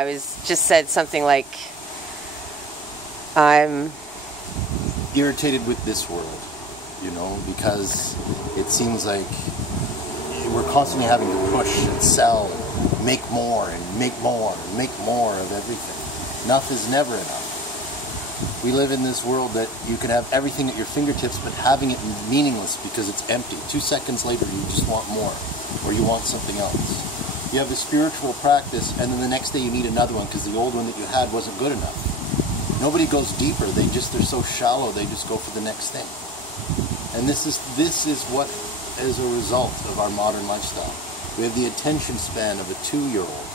I was just said something like, I'm irritated with this world, you know, because it seems like we're constantly having to push and sell, and make more and make more and make more of everything. Enough is never enough. We live in this world that you can have everything at your fingertips, but having it meaningless because it's empty. 2 seconds later, you just want more, or you want something else. You have a spiritual practice, and then the next day you need another one because the old one that you had wasn't good enough. Nobody goes deeper. They're so shallow. They just go for the next thing. And this is what is a result of our modern lifestyle. We have the attention span of a 2-year-old,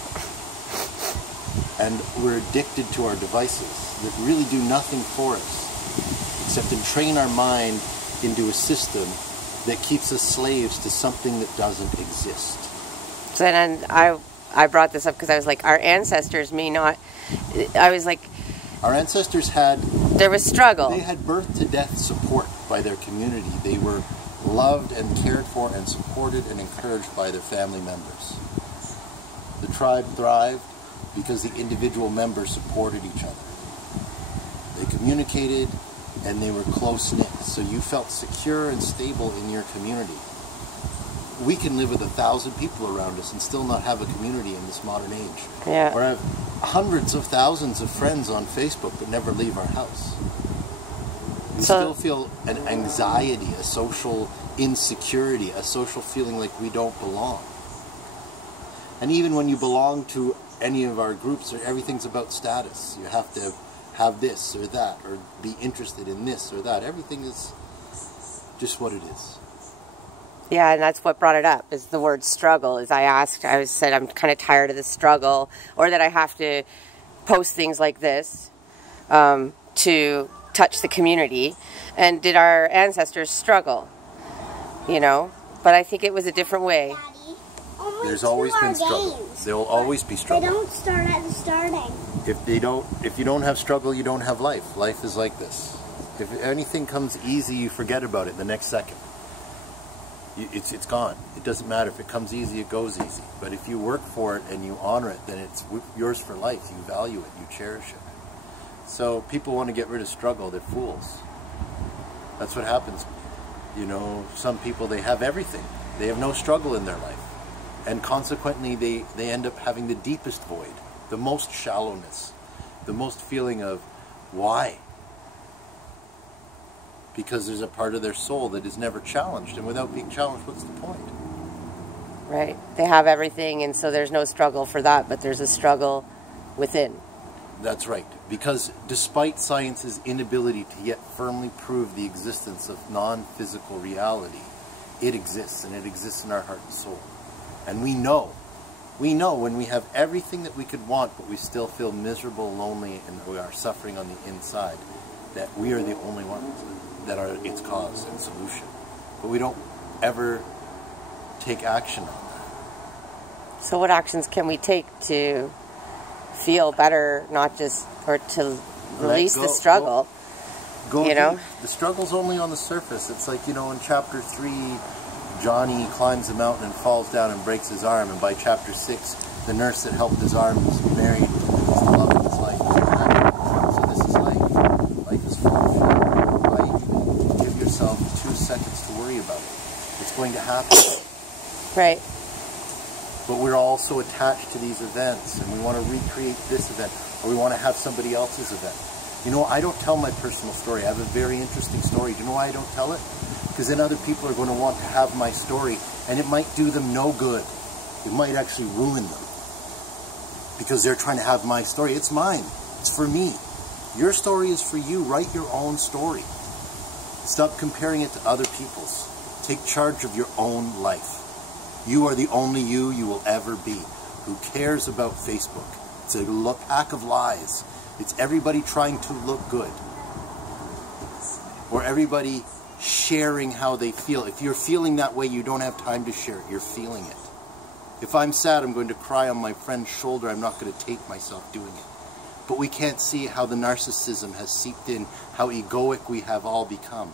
and we're addicted to our devices that really do nothing for us except to train our mind into a system that keeps us slaves to something that doesn't exist. So then I brought this up because I was like, our ancestors may not, I was like, our ancestors had, there was struggle. They had birth to death support by their community. They were loved and cared for and supported and encouraged by their family members. The tribe thrived because the individual members supported each other. They communicated and they were close-knit, so you felt secure and stable in your community. We can live with 1,000 people around us and still not have a community in this modern age. Yeah. Or have hundreds of thousands of friends on Facebook but never leave our house. We still feel an anxiety, a social insecurity, a social feeling like we don't belong. And even when you belong to any of our groups, everything's about status. You have to have this or that, or be interested in this or that. Everything is just what it is. Yeah, and that's what brought it up, is the word struggle. As I said, I'm kind of tired of the struggle, or that I have to post things like this to touch the community. And did our ancestors struggle? You know? But I think it was a different way. Daddy, there's always been struggle. There will always be struggle. They don't start at the starting. If you don't have struggle, you don't have life. Life is like this. If anything comes easy, you forget about it the next second. It's gone. It doesn't matter. If it comes easy, it goes easy. But if you work for it and you honor it, then it's yours for life. You value it. You cherish it. So people want to get rid of struggle. They're fools. That's what happens. You know, some people, they have everything. They have no struggle in their life. And consequently, they end up having the deepest void, the most shallowness, the most feeling of why? Because there's a part of their soul that is never challenged, and without being challenged, what's the point? Right. They have everything, and so there's no struggle for that, but there's a struggle within. That's right. Because despite science's inability to yet firmly prove the existence of non-physical reality, it exists, and it exists in our heart and soul. And we know when we have everything that we could want, but we still feel miserable, lonely, and we are suffering on the inside, that we are the only ones that are its cause and solution. But we don't ever take action on that. So what actions can we take to feel better, not just, or to release the struggle? Go you know? deep. The struggle's only on the surface. It's like, you know, in chapter 3, Johnny climbs the mountain and falls down and breaks his arm, and by chapter 6, the nurse that helped his arm is married and is the love of his life. So this is life. Life is full of shit. Why you give yourself 2 seconds to worry about it? It's going to happen. Right. But we're also attached to these events, and we want to recreate this event, or we want to have somebody else's event. You know, I don't tell my personal story. I have a very interesting story. Do you know why I don't tell it? Because then other people are going to want to have my story, and it might do them no good. It might actually ruin them. Because they're trying to have my story. It's mine. It's for me. Your story is for you. Write your own story. Stop comparing it to other people's. Take charge of your own life. You are the only you will ever be. Who cares about Facebook? It's a pack of lies. It's everybody trying to look good. Or everybody sharing how they feel. If you're feeling that way, you don't have time to share it. You're feeling it. If I'm sad, I'm going to cry on my friend's shoulder. I'm not going to tape myself doing it. But we can't see how the narcissism has seeped in, how egoic we have all become.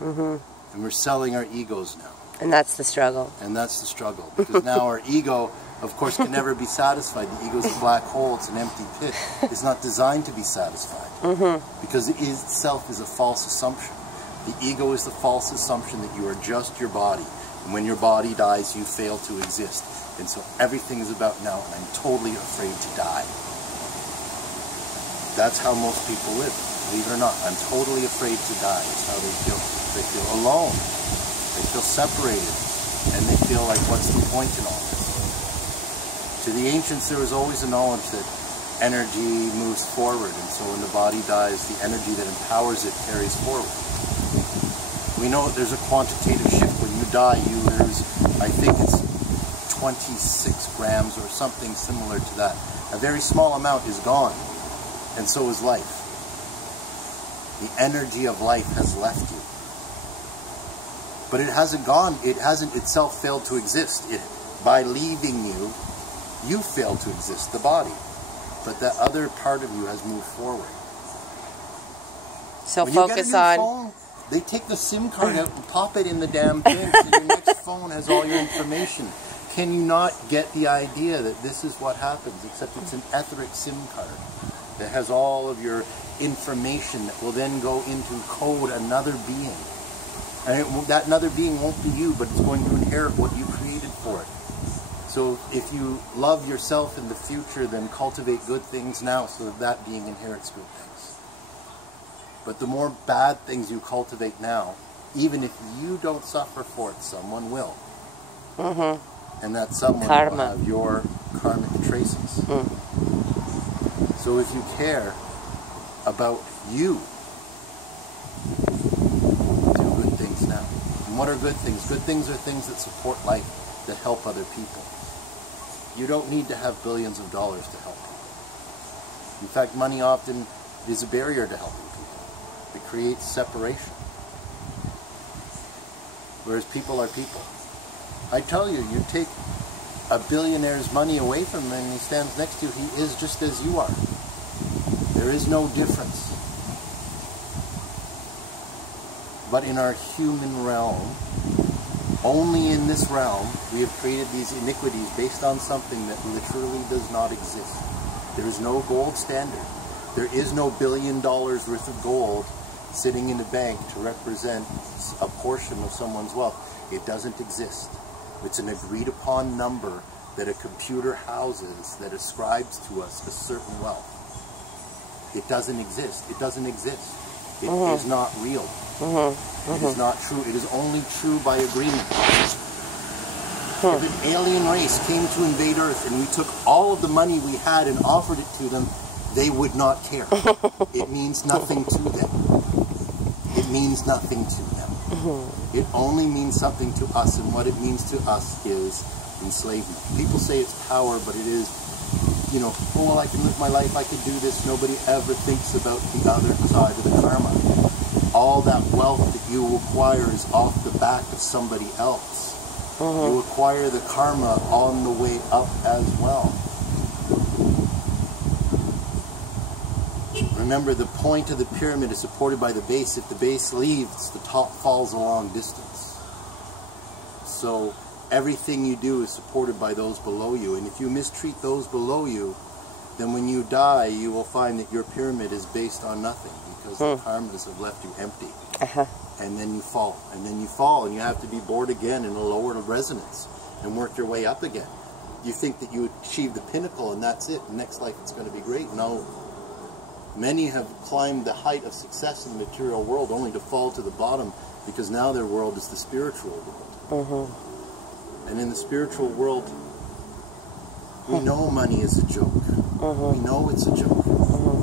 Mm-hmm. And we're selling our egos now. And that's the struggle. And that's the struggle. Because now our ego of course, can never be satisfied. The ego is a black hole, it's an empty pit. It's not designed to be satisfied. Because it itself is a false assumption. The ego is the false assumption that you are just your body. And when your body dies, you fail to exist. And so everything is about now, and I'm totally afraid to die. That's how most people live. Believe it or not, I'm totally afraid to die. It's how they feel. They feel alone. They feel separated. And they feel like, what's the point in all this? To the ancients, there was always a knowledge that energy moves forward. And so when the body dies, the energy that empowers it carries forward. We know there's a quantitative shift. When you die, you lose, I think it's 26 grams or something similar to that. A very small amount is gone. And so is life. The energy of life has left you. But it hasn't gone. It hasn't itself failed to exist. By leaving you, you failed to exist, the body. But that other part of you has moved forward. So when focus you get a new on... phone, they take the SIM card out and pop it in the damn thing, so your next phone has all your information. Can you not get the idea that this is what happens, except it's an etheric SIM card that has all of your information that will then go into code another being. And that another being won't be you, but it's going to inherit what you created for it. So if you love yourself in the future, then cultivate good things now so that that being inherits good things. But the more bad things you cultivate now, even if you don't suffer for it, someone will. And that someone will have your karmic traces. So if you care about you, do good things now. And what are good things? Good things are things that support life, that help other people. You don't need to have billions of dollars to help people. In fact, money often is a barrier to helping people. It creates separation. Whereas people are people. I tell you, you take a billionaire's money away from him and he stands next to you, he is just as you are. There is no difference. But in our human realm, only in this realm, we have created these iniquities based on something that literally does not exist. There is no gold standard. There is no $1 billion worth of gold sitting in a bank to represent a portion of someone's wealth. It doesn't exist. It's an agreed upon number that a computer houses that ascribes to us a certain wealth. It doesn't exist. It doesn't exist. It is not real. It is not true. It is only true by agreement. If an alien race came to invade Earth and we took all of the money we had and offered it to them, they would not care. It means nothing to them. It means nothing to them. It only means something to us, and what it means to us is enslavement. People say it's power, but it is, you know, oh, well, I can live my life, I can do this. Nobody ever thinks about the other side of the karma. All that wealth that you acquire is off the back of somebody else. You acquire the karma on the way up as well. Remember, the point of the pyramid is supported by the base. If the base leaves, the top falls a long distance. So everything you do is supported by those below you. And if you mistreat those below you, then when you die, you will find that your pyramid is based on nothing, because the karmas have left you empty. And then you fall, and then you fall, and you have to be born again in a lower resonance and work your way up again. You think that you achieved the pinnacle and that's it. The next life it's going to be great. No. Many have climbed the height of success in the material world only to fall to the bottom, because now their world is the spiritual world. And in the spiritual world, we know money is a joke. We know it's a joke.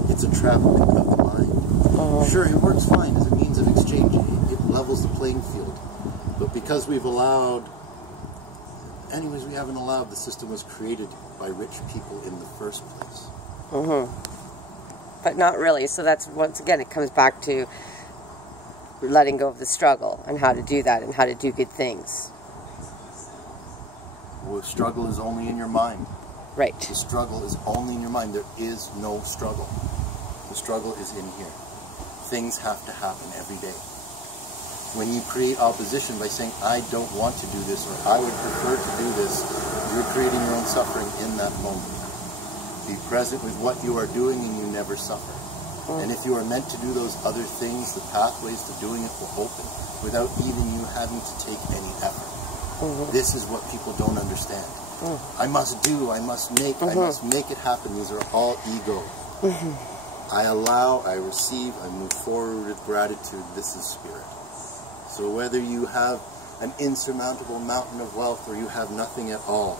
It's a trapment of the mind. Sure, it works fine as a means of exchange. It levels the playing field. But because we've allowed... Anyways, we haven't allowed. The system was created by rich people in the first place. But not really. So that's, once again, it comes back to letting go of the struggle and how to do that and how to do good things. Well, struggle is only in your mind. Right. The struggle is only in your mind. There is no struggle. The struggle is in here. Things have to happen every day. When you create opposition by saying, I don't want to do this, or I would prefer to do this, You're creating your own suffering in that moment. Be present with what you are doing and you never suffer. And if you are meant to do those other things, the pathways to doing it will open without even you having to take any effort. This is what people don't understand. I must do, I must make it happen. These are all ego. I allow, I receive, I move forward with gratitude. This is spirit. So whether you have an insurmountable mountain of wealth or you have nothing at all,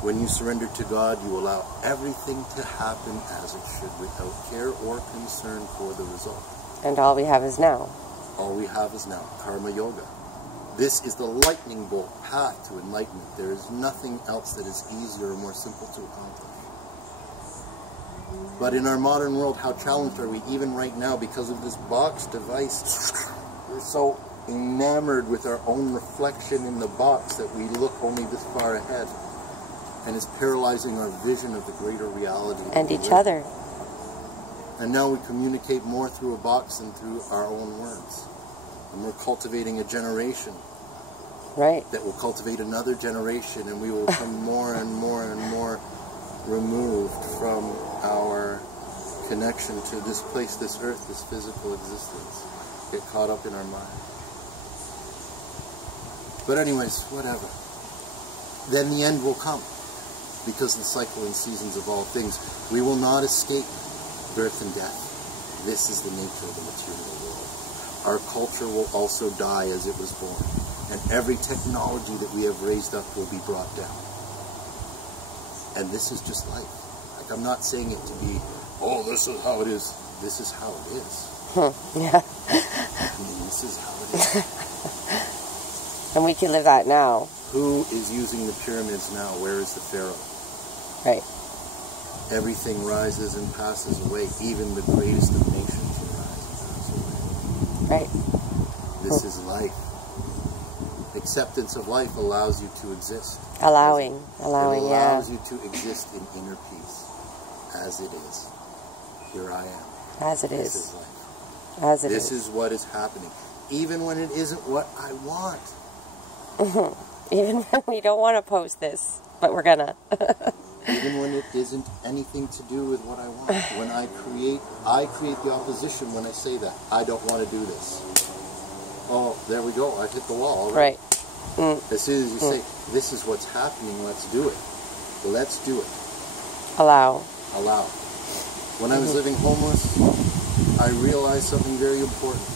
when you surrender to God, you allow everything to happen as it should without care or concern for the result. And all we have is now. All we have is now. Karma Yoga. This is the lightning bolt path to enlightenment. There is nothing else that is easier or more simple to accomplish. But in our modern world, how challenged are we even right now because of this box device? We're so enamored with our own reflection in the box that we look only this far ahead. And it's paralyzing our vision of the greater reality. And each other. And now we communicate more through a box than through our own words. And we're cultivating a generation. Right. That will cultivate another generation, and we will become more and more and more removed from our connection to this place, this earth, this physical existence. Get caught up in our mind. But anyways, whatever. Then the end will come. Because the cycle and seasons of all things. We will not escape birth and death. This is the nature of the material world. Our culture will also die as it was born. And every technology that we have raised up will be brought down. And this is just life. Like, I'm not saying it to be, oh, this is how it is. This is how it is. Yeah. I mean, this is how it is. And we can live that now. Who is using the pyramids now? Where is the pharaoh? Right. Everything rises and passes away. Even the greatest of nations will rise and pass away. Right. This is life. Acceptance of life allows you to exist. Allowing, it allows yeah. you to exist in inner peace. As it is. Here I am. As it This is. is life. As it is. This is what is happening. Even when it isn't what I want. Even when we don't want to post this, but we're gonna. Even when it isn't anything to do with what I want. When I create the opposition when I say that. I don't want to do this. Oh, there we go. I've hit the wall already. Right. As soon as you say, this is what's happening, let's do it. Let's do it. Allow. Allow. When I was living homeless, I realized something very important.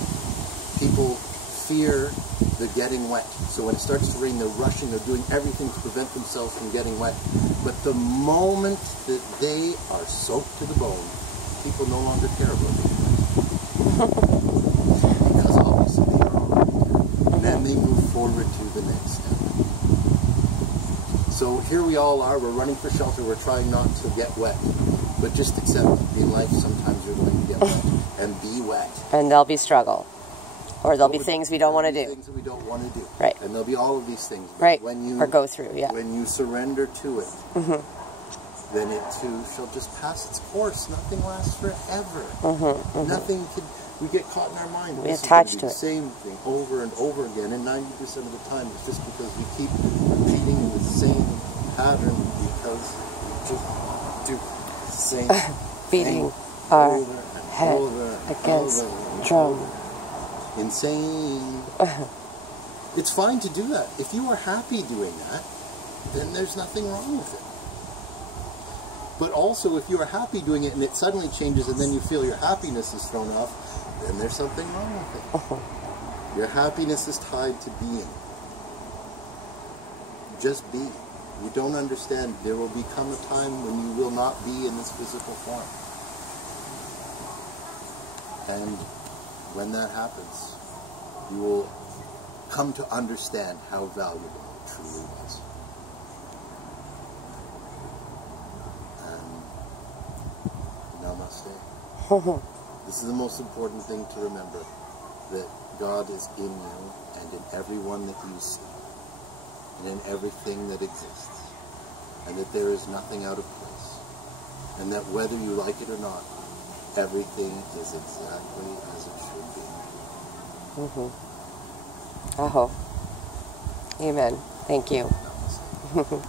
People fear the getting wet. So when it starts to rain, they're rushing, they're doing everything to prevent themselves from getting wet. But the moment that they are soaked to the bone, people no longer care about being wet. Because obviously they are already there. Then they move forward to the next step. So here we all are, we're running for shelter, we're trying not to get wet. But just accept it. In life, sometimes you're going to get wet. And be wet. And there'll be struggle. Or there'll be things we don't want to do. Things that we don't want to do. Right. And there'll be all of these things. Right. When you, or go through, yeah. When you surrender to it, then it too shall just pass its course. Nothing lasts forever. Nothing can... We get caught in our mind. We attach to it. The same thing over and over again. And 90% of the time, it's just because we keep repeating the same pattern because we just do the same beating thing our over and head over and against over and drum. over. Insane. It's fine to do that. If you are happy doing that, then there's nothing wrong with it. But also, if you are happy doing it and it suddenly changes and then you feel your happiness is thrown off, then there's something wrong with it. Your happiness is tied to being. Just be. You don't understand. There will become a time when you will not be in this physical form. And when that happens, you will come to understand how valuable it truly was. And namaste. This is the most important thing to remember, that God is in you and in everyone that you see, and in everything that exists, and that there is nothing out of place, and that whether you like it or not, everything is exactly as it should be. Aho. Amen. Thank you. Namaste.